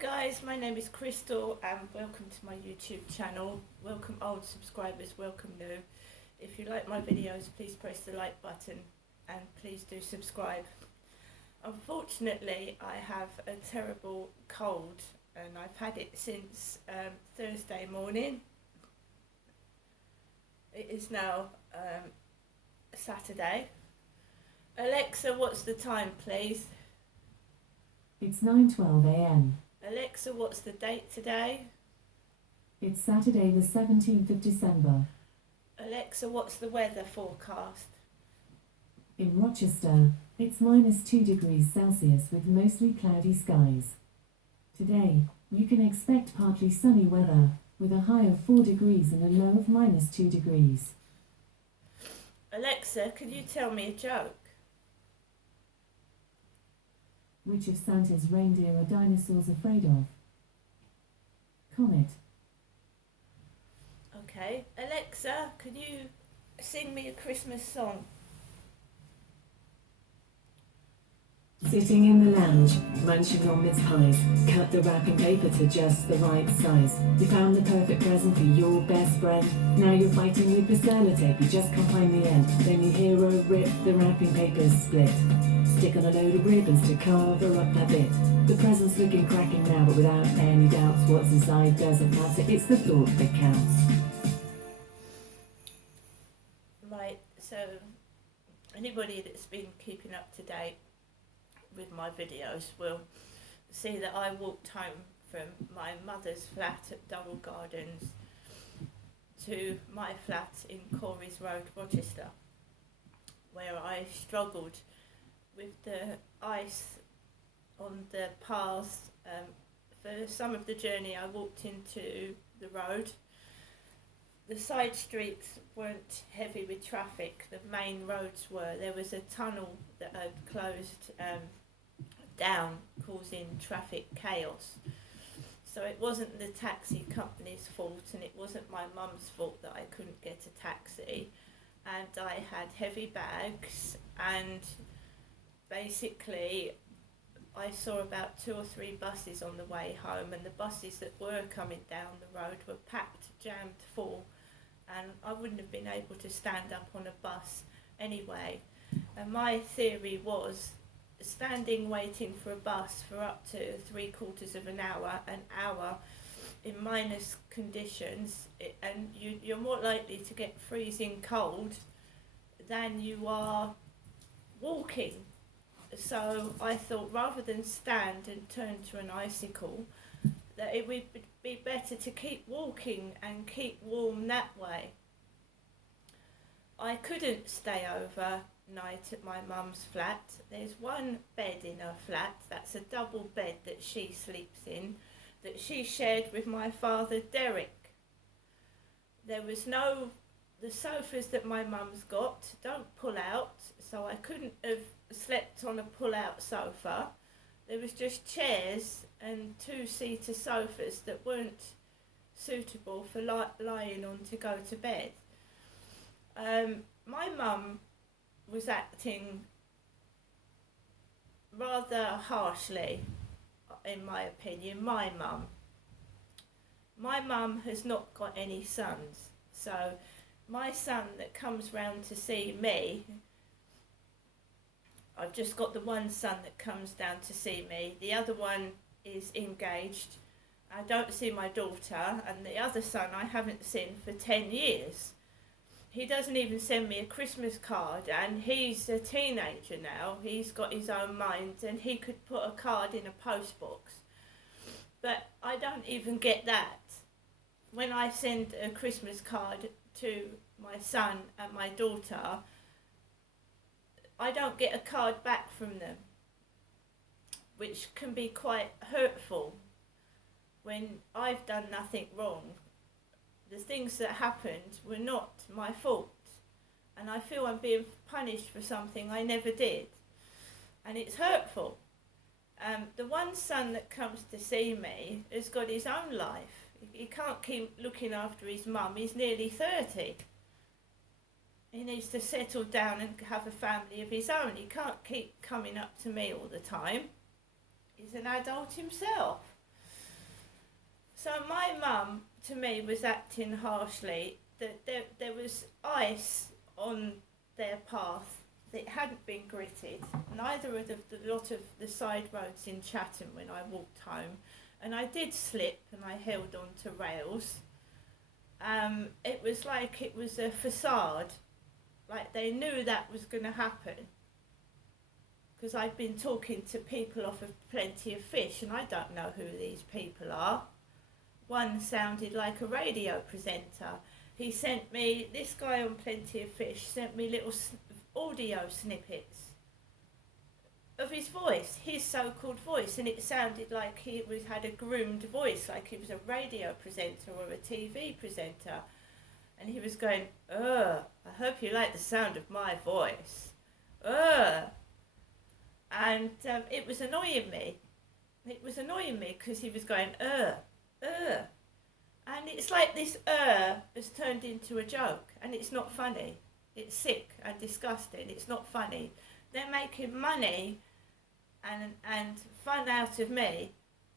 Guys, my name is Crystal and welcome to my YouTube channel. Welcome old subscribers, welcome new. If you like my videos, please press the like button and please do subscribe. Unfortunately, I have a terrible cold and I've had it since Thursday morning. It is now Saturday. Alexa, what's the time, please? It's 9:12 a.m. Alexa, what's the date today? It's Saturday the 17th of December. Alexa, what's the weather forecast? In Rochester, it's -2 degrees Celsius with mostly cloudy skies. Today, you can expect partly sunny weather, with a high of 4 degrees and a low of -2 degrees. Alexa, can you tell me a joke? Which of Santa's reindeer are dinosaurs afraid of? Comet. Okay. Alexa, can you sing me a Christmas song? Sitting in the lounge, munching on mince pies, cut the wrapping paper to just the right size. You found the perfect present for your best friend. Now you're fighting with the sellotape, you just can't find the end. Then you hear a rip, the wrapping paper's split. Stick on a load of ribbons to cover up that bit. The present's looking cracking now, but without any doubts, what's inside doesn't matter, it's the thought that counts. Right, so anybody that's been keeping up to date with my videos will see that I walked home from my mother's flat at Durrell Gardens to my flat in Corey's Road, Rochester, where I struggled with the ice on the paths. For some of the journey I walked into the road. The side streets weren't heavy with traffic, the main roads were. There was a tunnel that had closed down, causing traffic chaos. So it wasn't the taxi company's fault and it wasn't my mum's fault that I couldn't get a taxi. And I had heavy bags and basically I saw about 2 or 3 buses on the way home, and the buses that were coming down the road were packed, jammed full, and I wouldn't have been able to stand up on a bus anyway. And my theory was standing waiting for a bus for up to 3/4 of an hour in minus conditions, and you're more likely to get freezing cold than you are walking. So I thought rather than stand and turn to an icicle, that it would be better to keep walking and keep warm that way. I couldn't stay overnight at my mum's flat. There's one bed in her flat, that's a double bed that she sleeps in, that she shared with my father Derek. There was the sofas that my mum's got don't pull out, so I couldn't have slept on a pull-out sofa. There was just chairs and 2-seater sofas that weren't suitable for lying on to go to bed. My mum was acting rather harshly, in my opinion. My mum has not got any sons, so my son that comes round to see me, I've just got the one son that comes down to see me. The other one is engaged. I don't see my daughter, and the other son I haven't seen for 10 years. He doesn't even send me a Christmas card, and he's a teenager now. He's got his own mind, and he could put a card in a post box. But I don't even get that. When I send a Christmas card to my son and my daughter, I don't get a card back from them, which can be quite hurtful when I've done nothing wrong. The things that happened were not my fault, and I feel I'm being punished for something I never did, and it's hurtful. The one son that comes to see me has got his own life. He can't keep looking after his mum. He's nearly 30. He needs to settle down and have a family of his own. He can't keep coming up to me all the time. He's an adult himself. So my mum, to me, was acting harshly. That there was ice on their path. It hadn't been gritted. Neither of the lot of the side roads in Chatham when I walked home. And I did slip and I held on to rails. It was like it was a facade. Like they knew that was going to happen. Because I'd been talking to people off of Plenty of Fish and I don't know who these people are. One sounded like a radio presenter. He sent me, this guy on Plenty of Fish sent me little audio snippets of his voice, his so-called voice, and it sounded like he had a groomed voice, like he was a radio presenter or a TV presenter. And he was going, I hope you like the sound of my voice. And it was annoying me. It was annoying me because he was going, And it's like this has turned into a joke, and it's not funny. It's sick and disgusting. It's not funny. They're making money and fun out of me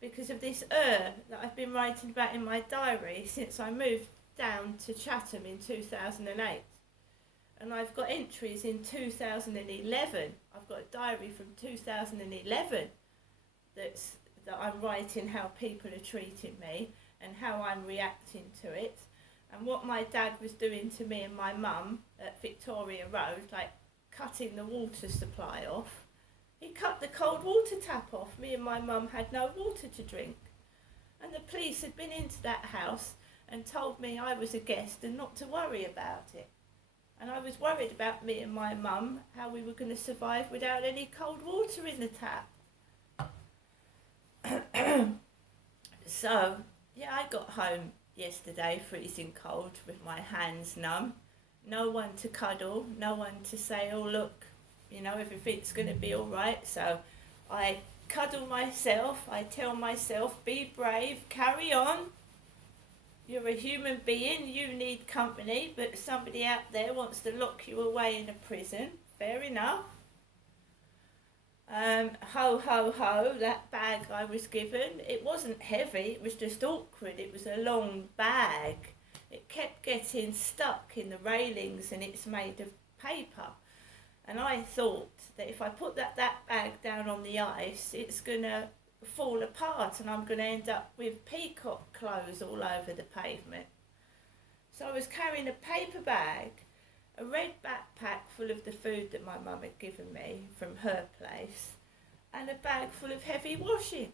because of this that I've been writing about in my diary since I moved down to Chatham in 2008. And I've got entries in 2011. I've got a diary from 2011 that I'm writing how people are treating me and how I'm reacting to it, and what my dad was doing to me and my mum at Victoria Road, like cutting the water supply off. He cut the cold water tap off. Me and my mum had no water to drink. And the police had been into that house and told me I was a guest and not to worry about it. And I was worried about me and my mum, how we were going to survive without any cold water in the tap. So, yeah, I got home yesterday freezing cold with my hands numb. No one to cuddle, no one to say, oh look, you know, everything's going to be all right. So I cuddle myself, I tell myself, be brave, carry on. You're a human being, you need company, but somebody out there wants to lock you away in a prison. Fair enough. Ho, ho, ho, that bag I was given, it wasn't heavy, it was just awkward. It was a long bag. It kept getting stuck in the railings and it's made of paper. And I thought that if I put that bag down on the ice, it's going to fall apart and I'm going to end up with peacock clothes all over the pavement. So I was carrying a paper bag, a red backpack full of the food that my mum had given me from her place, and a bag full of heavy washing.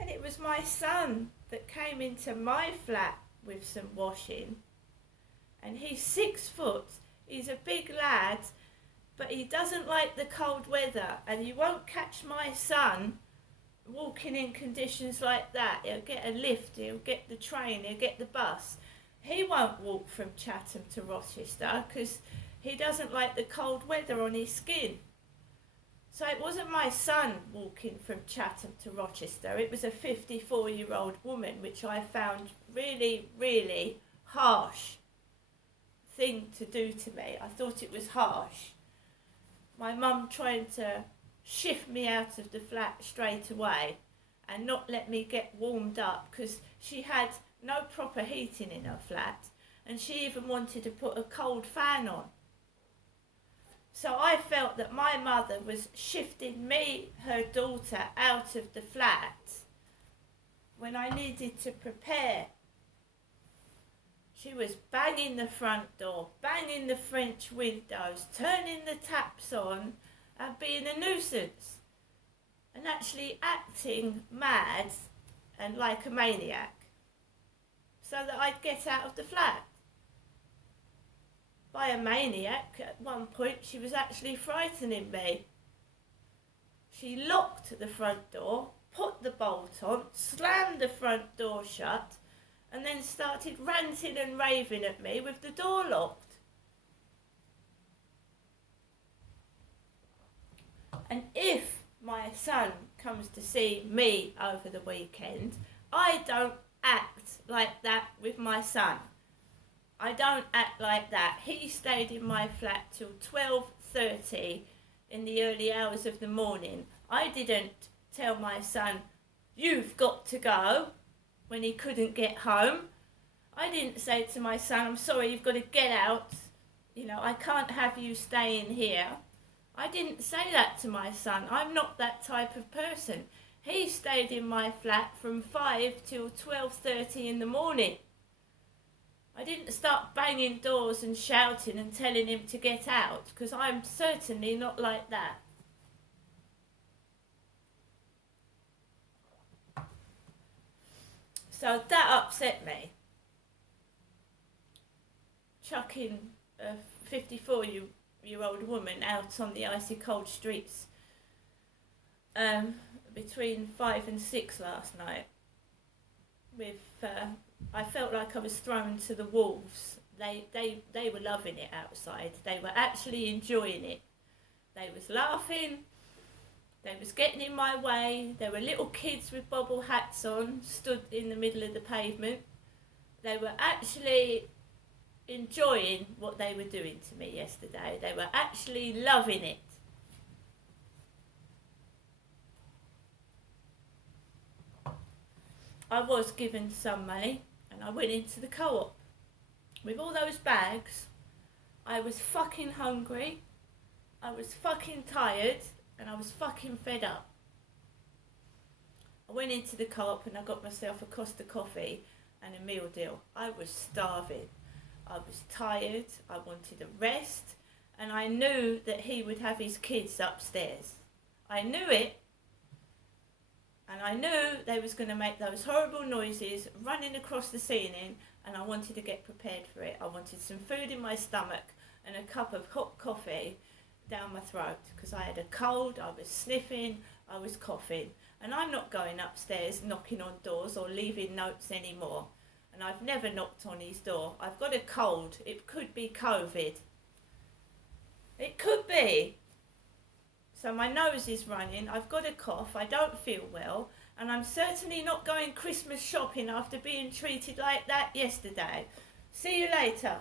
And it was my son that came into my flat with some washing. And he's 6 foot, he's a big lad, but he doesn't like the cold weather, and you won't catch my son walking in conditions like that. He'll get a lift, he'll get the train, he'll get the bus. He won't walk from Chatham to Rochester because he doesn't like the cold weather on his skin. So it wasn't my son walking from Chatham to Rochester, it was a 54-year-old woman, which I found really, really harsh thing to do to me. I thought it was harsh. My mum trying to shift me out of the flat straight away and not let me get warmed up because she had no proper heating in her flat, and she even wanted to put a cold fan on. So I felt that my mother was shifting me, her daughter, out of the flat when I needed to prepare. She was banging the front door, banging the French windows, turning the taps on and being a nuisance and actually acting mad and like a maniac so that I'd get out of the flat. By a maniac, at one point she was actually frightening me. She locked the front door, put the bolt on, slammed the front door shut, and then started ranting and raving at me with the door locked. And if my son comes to see me over the weekend, I don't act like that with my son. I don't act like that. He stayed in my flat till 12:30 in the early hours of the morning. I didn't tell my son, "You've got to go," when he couldn't get home. I didn't say to my son, "I'm sorry, you've got to get out. You know, I can't have you staying here." I didn't say that to my son. I'm not that type of person. He stayed in my flat from 5 till 12:30 in the morning. I didn't start banging doors and shouting and telling him to get out, because I'm certainly not like that. So that upset me. Chucking a 54-year-old woman out on the icy cold streets between 5 and 6 last night. I felt like I was thrown to the wolves. They were loving it outside. They were actually enjoying it. They was laughing. They was getting in my way. There were little kids with bobble hats on, stood in the middle of the pavement. They were actually enjoying what they were doing to me yesterday. They were actually loving it. I was given some money and I went into the co-op. With all those bags, I was fucking hungry, I was fucking tired, and I was fucking fed up. I went into the co-op and I got myself a Costa coffee and a meal deal. I was starving. I was tired, I wanted a rest, and I knew that he would have his kids upstairs. I knew it. And I knew they was going to make those horrible noises running across the ceiling, and I wanted to get prepared for it. I wanted some food in my stomach and a cup of hot coffee down my throat, because I had a cold, I was sniffing, I was coughing. And I'm not going upstairs knocking on doors or leaving notes anymore. And I've never knocked on his door. I've got a cold. It could be COVID. It could be. So my nose is running, I've got a cough, I don't feel well, and I'm certainly not going Christmas shopping after being treated like that yesterday. See you later.